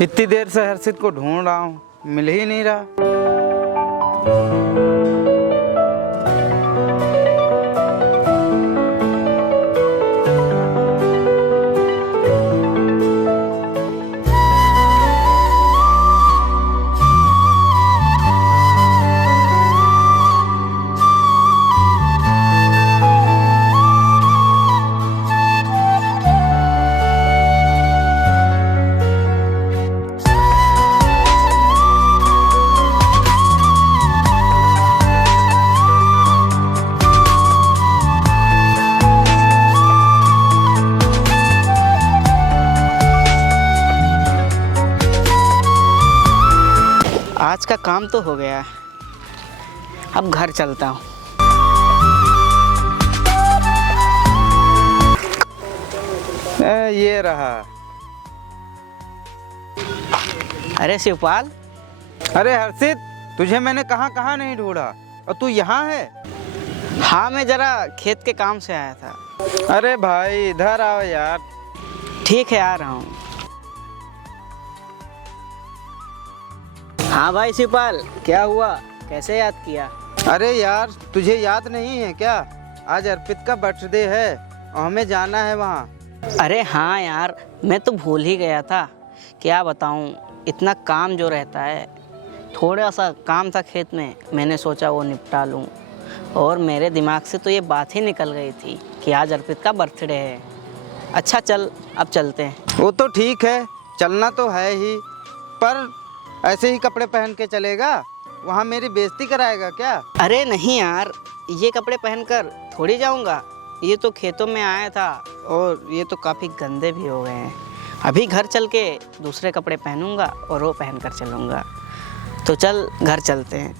इतनी देर से हर्षित को ढूंढ रहा हूँ, मिल ही नहीं रहा। आज का काम तो हो गया, अब घर चलता हूँ। ये रहा। अरे शिवपाल, अरे हर्षित, तुझे मैंने कहाँ कहाँ नहीं ढूंढा और तू यहाँ है। हाँ, मैं जरा खेत के काम से आया था। अरे भाई इधर आओ यार। ठीक है, आ रहा हूँ। हाँ भाई शिवपाल, क्या हुआ, कैसे याद किया? अरे यार, तुझे याद नहीं है क्या, आज अर्पित का बर्थडे है और हमें जाना है वहाँ। अरे हाँ यार, मैं तो भूल ही गया था। क्या बताऊँ, इतना काम जो रहता है। थोड़ा सा काम था खेत में, मैंने सोचा वो निपटा लूँ, और मेरे दिमाग से तो ये बात ही निकल गई थी कि आज अर्पित का बर्थडे है। अच्छा चल, अब चलते हैं। वो तो ठीक है, चलना तो है ही, पर ऐसे ही कपड़े पहन के चलेगा, वहाँ मेरी बेइज्जती कराएगा क्या? अरे नहीं यार, ये कपड़े पहनकर थोड़ी जाऊँगा। ये तो खेतों में आया था और ये तो काफ़ी गंदे भी हो गए हैं। अभी घर चल के दूसरे कपड़े पहनूंगा और वो पहनकर चलूँगा। तो चल घर चलते हैं।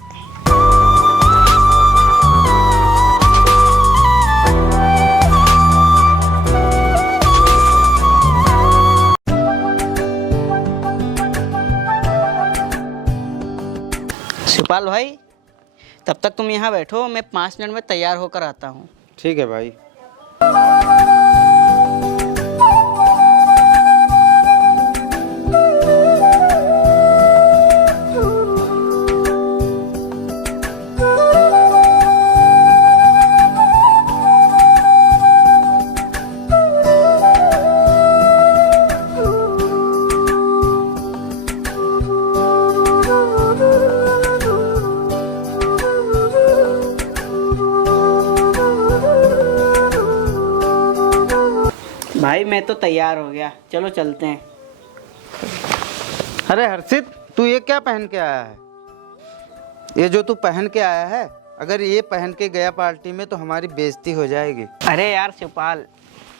शिवपाल भाई, तब तक तुम यहाँ बैठो, मैं 5 मिनट में तैयार होकर आता हूँ। ठीक है भाई। भाई मैं तो तैयार हो गया, चलो चलते हैं। अरे हर्षित, तू ये क्या पहन के आया है? ये जो तू पहन के आया है, अगर ये पहन के गया पार्टी में तो हमारी बेइज्जती हो जाएगी। अरे यार शिवपाल,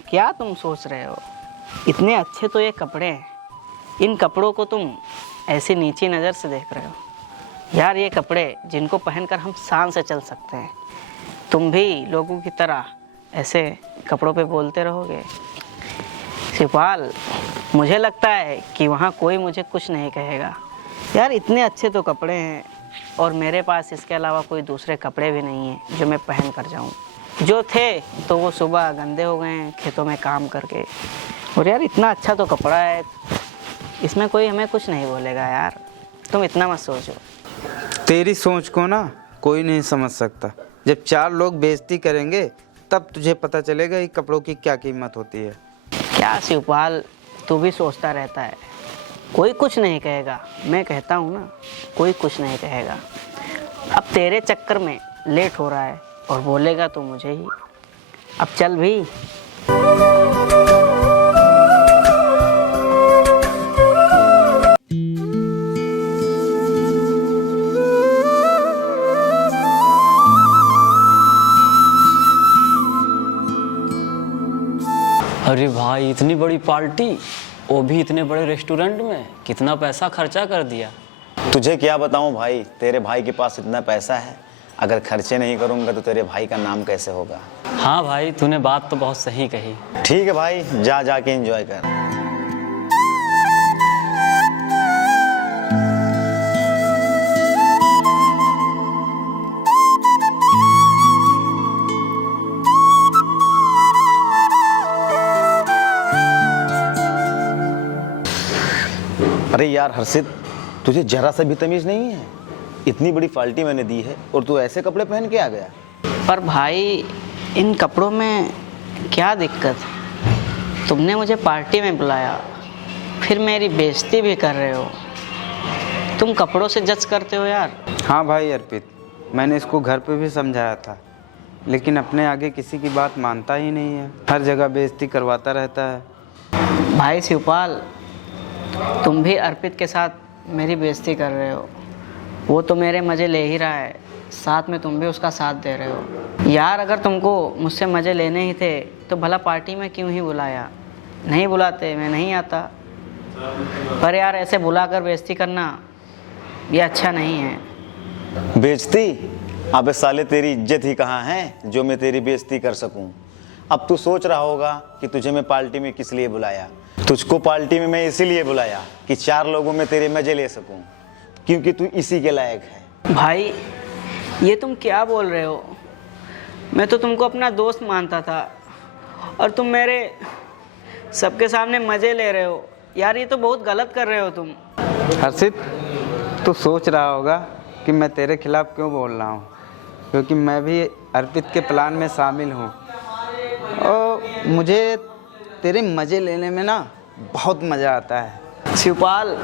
क्या तुम सोच रहे हो? इतने अच्छे तो ये कपड़े हैं, इन कपड़ों को तुम ऐसी नीची नज़र से देख रहे हो। यार ये कपड़े जिनको पहनकर हम शान से चल सकते हैं। तुम भी लोगों की तरह ऐसे कपड़ों पे बोलते रहोगे? शिवपाल, मुझे लगता है कि वहाँ कोई मुझे कुछ नहीं कहेगा। यार इतने अच्छे तो कपड़े हैं, और मेरे पास इसके अलावा कोई दूसरे कपड़े भी नहीं हैं जो मैं पहन कर जाऊँ। जो थे तो वो सुबह गंदे हो गए हैं खेतों में काम करके। और यार इतना अच्छा तो कपड़ा है, इसमें कोई हमें कुछ नहीं बोलेगा। यार तुम इतना मत सोचो। तेरी सोच को ना कोई नहीं समझ सकता। जब 4 लोग बेइज्जती करेंगे तब तुझे पता चलेगा ये कपड़ों की क्या कीमत होती है। क्या शिवपाल, तू भी सोचता रहता है। कोई कुछ नहीं कहेगा, मैं कहता हूँ ना, कोई कुछ नहीं कहेगा। अब तेरे चक्कर में लेट हो रहा है और बोलेगा तो मुझे ही। अब चल भी। अरे भाई, इतनी बड़ी पार्टी, वो भी इतने बड़े रेस्टोरेंट में, कितना पैसा खर्चा कर दिया। तुझे क्या बताऊं भाई, तेरे भाई के पास इतना पैसा है, अगर खर्चे नहीं करूंगा तो तेरे भाई का नाम कैसे होगा। हाँ भाई, तूने बात तो बहुत सही कही। ठीक है भाई, जा जाके एंजॉय कर। अरे यार हर्षित, तुझे जरा सा भी तमीज़ नहीं है? इतनी बड़ी पार्टी मैंने दी है और तू ऐसे कपड़े पहन के आ गया। पर भाई इन कपड़ों में क्या दिक्कत? तुमने मुझे पार्टी में बुलाया, फिर मेरी बेइज्जती भी कर रहे हो। तुम कपड़ों से जज करते हो यार। हाँ भाई अर्पित, मैंने इसको घर पे भी समझाया था, लेकिन अपने आगे किसी की बात मानता ही नहीं है, हर जगह बेइज्जती करवाता रहता है। भाई शिवपाल, तुम भी अर्पित के साथ मेरी बेइज्जती कर रहे हो। वो तो मेरे मज़े ले ही रहा है, साथ में तुम भी उसका साथ दे रहे हो। यार अगर तुमको मुझसे मज़े लेने ही थे तो भला पार्टी में क्यों ही बुलाया? नहीं बुलाते मैं नहीं आता। पर यार ऐसे बुलाकर बेइज्जती करना ये अच्छा नहीं है। बेइज्जती? अबे साले, तेरी इज्जत ही कहाँ है जो मैं तेरी बेइज्जती कर सकूं? अब तू सोच रहा होगा कि तुझे मैं पार्टी में किस लिए बुलाया। तुझको पार्टी में मैं इसीलिए बुलाया कि 4 लोगों में तेरे मजे ले सकूं, क्योंकि तू इसी के लायक है। भाई ये तुम क्या बोल रहे हो? मैं तो तुमको अपना दोस्त मानता था और तुम मेरे सबके सामने मज़े ले रहे हो। यार ये तो बहुत गलत कर रहे हो तुम। हर्षित, तू सोच रहा होगा कि मैं तेरे खिलाफ क्यों बोल रहा हूँ, क्योंकि मैं भी अर्पित के प्लान में शामिल हूँ और मुझे तेरे मज़े लेने में ना बहुत मज़ा आता है। शिवपाल,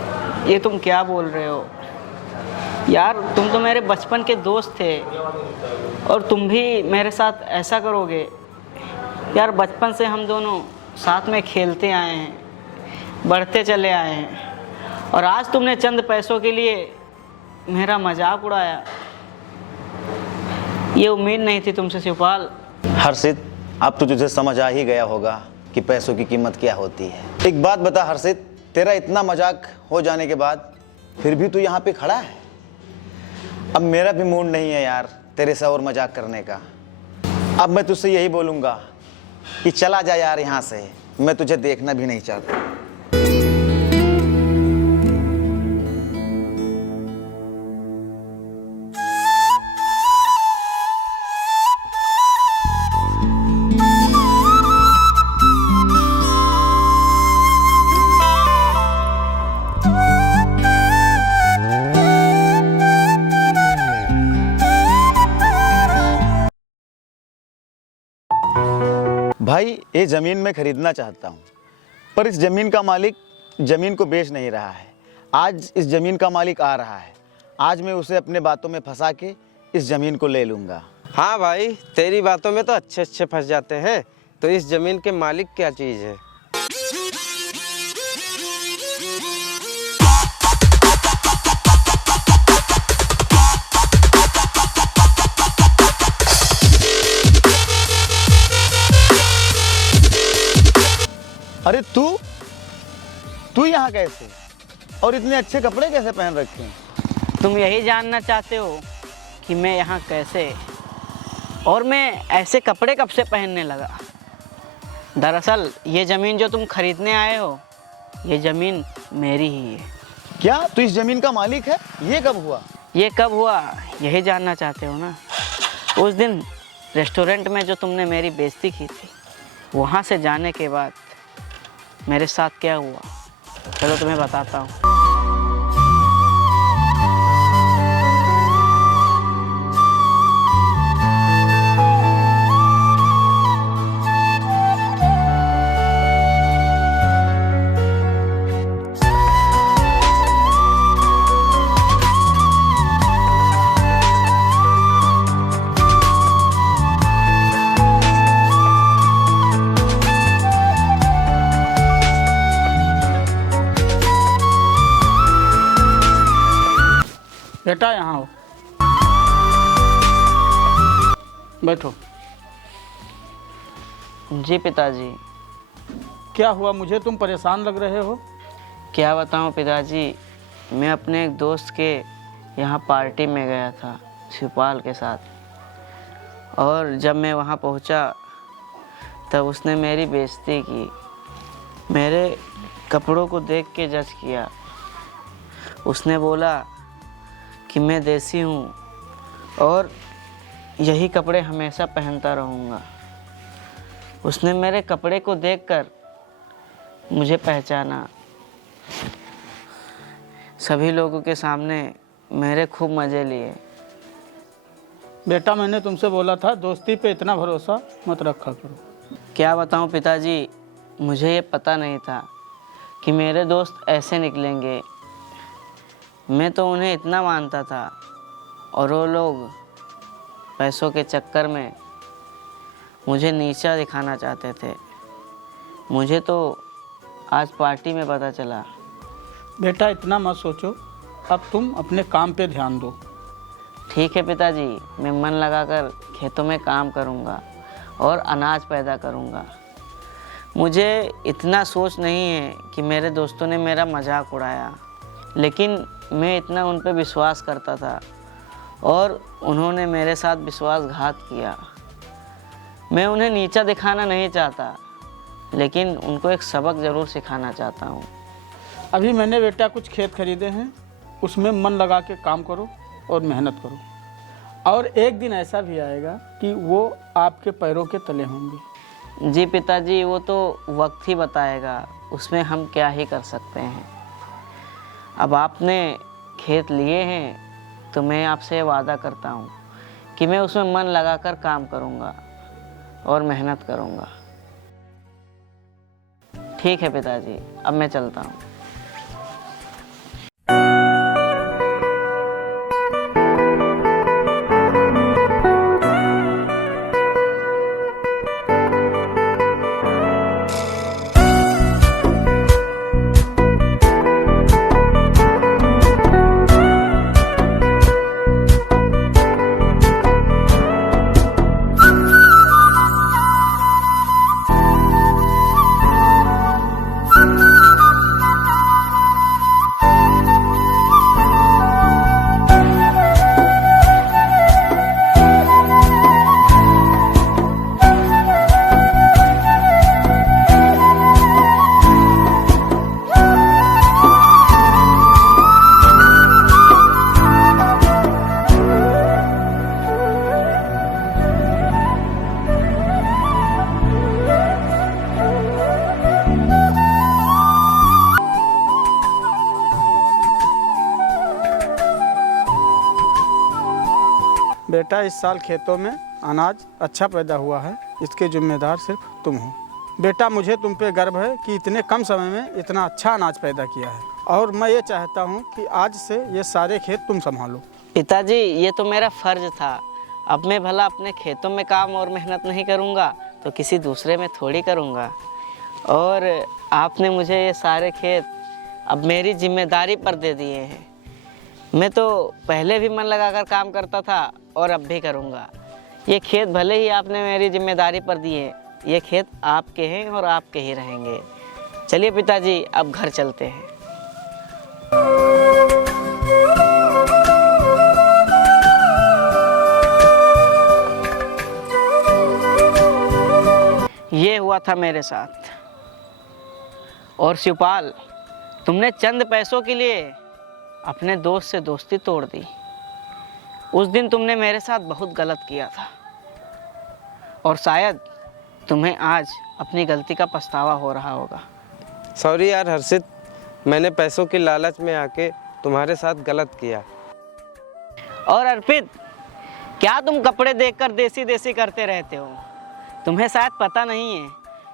ये तुम क्या बोल रहे हो यार? तुम तो मेरे बचपन के दोस्त थे और तुम भी मेरे साथ ऐसा करोगे? यार बचपन से हम दोनों साथ में खेलते आए हैं, बढ़ते चले आए हैं, और आज तुमने चंद पैसों के लिए मेरा मजाक उड़ाया। ये उम्मीद नहीं थी तुमसे शिवपाल। हर्षित, अब तो तुझे समझ आ ही गया होगा कि पैसों की कीमत क्या होती है। एक बात बता हर्षित, तेरा इतना मजाक हो जाने के बाद फिर भी तू यहाँ पे खड़ा है। अब मेरा भी मूड नहीं है यार तेरे से और मजाक करने का। अब मैं तुझसे यही बोलूँगा कि चला जा यार यहाँ से, मैं तुझे देखना भी नहीं चाहता। भाई ये ज़मीन मैं खरीदना चाहता हूँ, पर इस ज़मीन का मालिक ज़मीन को बेच नहीं रहा है। आज इस ज़मीन का मालिक आ रहा है, आज मैं उसे अपने बातों में फंसा के इस ज़मीन को ले लूँगा। हाँ भाई, तेरी बातों में तो अच्छे अच्छे फंस जाते हैं, तो इस ज़मीन के मालिक क्या चीज़ है? अरे तू यहाँ कैसे, और इतने अच्छे कपड़े कैसे पहन रखे हैं? तुम यही जानना चाहते हो कि मैं यहाँ कैसे और मैं ऐसे कपड़े कब से पहनने लगा? दरअसल ये ज़मीन जो तुम खरीदने आए हो, ये ज़मीन मेरी ही है। क्या तू इस ज़मीन का मालिक है? ये कब हुआ? ये कब हुआ यही जानना चाहते हो ना? उस दिन रेस्टोरेंट में जो तुमने मेरी बेइज्जती की थी, वहाँ से जाने के बाद मेरे साथ क्या हुआ, चलो तुम्हें बताता हूँ। बेटा यहाँ हो, बैठो। जी पिताजी। क्या हुआ? मुझे तुम परेशान लग रहे हो। क्या बताऊँ पिताजी, मैं अपने एक दोस्त के यहाँ पार्टी में गया था शिवपाल के साथ, और जब मैं वहाँ पहुँचा तब उसने मेरी बेइज्जती की, मेरे कपड़ों को देख के जज किया। उसने बोला कि मैं देसी हूँ और यही कपड़े हमेशा पहनता रहूँगा। उसने मेरे कपड़े को देखकर मुझे पहचाना। सभी लोगों के सामने मेरे खूब मज़े लिए। बेटा मैंने तुमसे बोला था दोस्ती पे इतना भरोसा मत रखा करो। क्या बताऊं पिताजी, मुझे ये पता नहीं था कि मेरे दोस्त ऐसे निकलेंगे। मैं तो उन्हें इतना मानता था और वो लोग पैसों के चक्कर में मुझे नीचा दिखाना चाहते थे। मुझे तो आज पार्टी में पता चला। बेटा इतना मत सोचो, अब तुम अपने काम पे ध्यान दो। ठीक है पिताजी, मैं मन लगाकर खेतों में काम करूँगा और अनाज पैदा करूँगा। मुझे इतना सोच नहीं है कि मेरे दोस्तों ने मेरा मजाक उड़ाया, लेकिन मैं इतना उन पर विश्वास करता था और उन्होंने मेरे साथ विश्वासघात किया। मैं उन्हें नीचा दिखाना नहीं चाहता, लेकिन उनको एक सबक ज़रूर सिखाना चाहता हूँ। अभी मैंने बेटा कुछ खेत खरीदे हैं, उसमें मन लगा के काम करो और मेहनत करो, और एक दिन ऐसा भी आएगा कि वो आपके पैरों के तले होंगे। जी पिताजी, वो तो वक्त ही बताएगा, उसमें हम क्या ही कर सकते हैं। अब आपने खेत लिए हैं तो मैं आपसे वादा करता हूँ कि मैं उसमें मन लगाकर काम करूँगा और मेहनत करूँगा। ठीक है पिताजी, अब मैं चलता हूँ। बेटा इस साल खेतों में अनाज अच्छा पैदा हुआ है, इसके जिम्मेदार सिर्फ तुम हो। बेटा मुझे तुम पे गर्व है कि इतने कम समय में इतना अच्छा अनाज पैदा किया है, और मैं ये चाहता हूँ कि आज से ये सारे खेत तुम संभालो। पिताजी, ये तो मेरा फ़र्ज था। अब मैं भला अपने खेतों में काम और मेहनत नहीं करूँगा तो किसी दूसरे में थोड़ी करूँगा। और आपने मुझे ये सारे खेत अब मेरी जिम्मेदारी पर दे दिए हैं। मैं तो पहले भी मन लगाकर काम करता था और अब भी करूँगा। ये खेत भले ही आपने मेरी जिम्मेदारी पर दिए, ये खेत आपके हैं और आपके ही रहेंगे। चलिए पिताजी, अब घर चलते हैं। ये हुआ था मेरे साथ। और शिवपाल, तुमने चंद पैसों के लिए अपने दोस्त से दोस्ती तोड़ दी। उस दिन तुमने मेरे साथ बहुत गलत किया था और शायद तुम्हें आज अपनी गलती का पछतावा हो रहा होगा। सॉरी यार हर्षित, मैंने पैसों की लालच में आके तुम्हारे साथ गलत किया। और अर्पित, क्या तुम कपड़े देखकर देसी देसी करते रहते हो? तुम्हें शायद पता नहीं है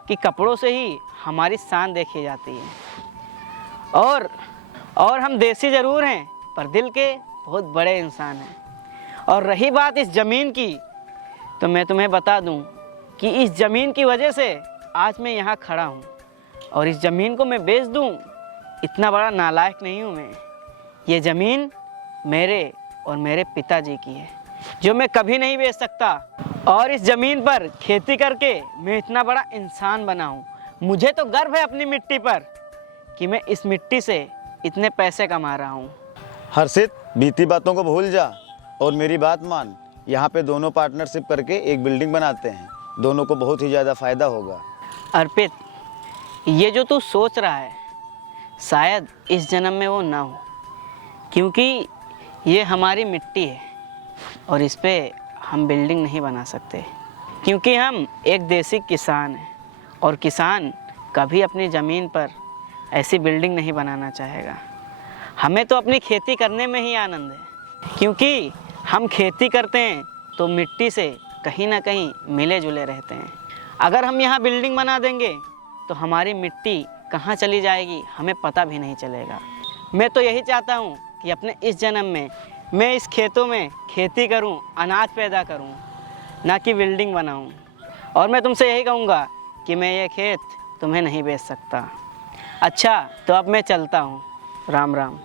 कि कपड़ों से ही हमारी शान देखी जाती है। और हम देसी ज़रूर हैं, पर दिल के बहुत बड़े इंसान हैं। और रही बात इस ज़मीन की, तो मैं तुम्हें बता दूं कि इस ज़मीन की वजह से आज मैं यहाँ खड़ा हूँ, और इस ज़मीन को मैं बेच दूं, इतना बड़ा नालायक नहीं हूँ मैं। ये ज़मीन मेरे और मेरे पिताजी की है, जो मैं कभी नहीं बेच सकता। और इस ज़मीन पर खेती करके मैं इतना बड़ा इंसान बना हूँ। मुझे तो गर्व है अपनी मिट्टी पर कि मैं इस मिट्टी से इतने पैसे कमा रहा हूँ। हर्षित, बीती बातों को भूल जा और मेरी बात मान। यहाँ पे दोनों पार्टनरशिप करके एक बिल्डिंग बनाते हैं, दोनों को बहुत ही ज़्यादा फ़ायदा होगा। अर्पित, ये जो तू सोच रहा है शायद इस जन्म में वो ना हो, क्योंकि ये हमारी मिट्टी है और इस पे हम बिल्डिंग नहीं बना सकते, क्योंकि हम एक देसी किसान हैं और किसान कभी अपनी ज़मीन पर ऐसी बिल्डिंग नहीं बनाना चाहेगा। हमें तो अपनी खेती करने में ही आनंद है, क्योंकि हम खेती करते हैं तो मिट्टी से कहीं ना कहीं मिले जुले रहते हैं। अगर हम यहाँ बिल्डिंग बना देंगे तो हमारी मिट्टी कहाँ चली जाएगी हमें पता भी नहीं चलेगा। मैं तो यही चाहता हूँ कि अपने इस जन्म में मैं इस खेतों में खेती करूँ, अनाज पैदा करूँ, ना कि बिल्डिंग बनाऊँ। और मैं तुमसे यही कहूँगा कि मैं ये खेत तुम्हें नहीं बेच सकता। अच्छा, तो अब मैं चलता हूँ। राम राम।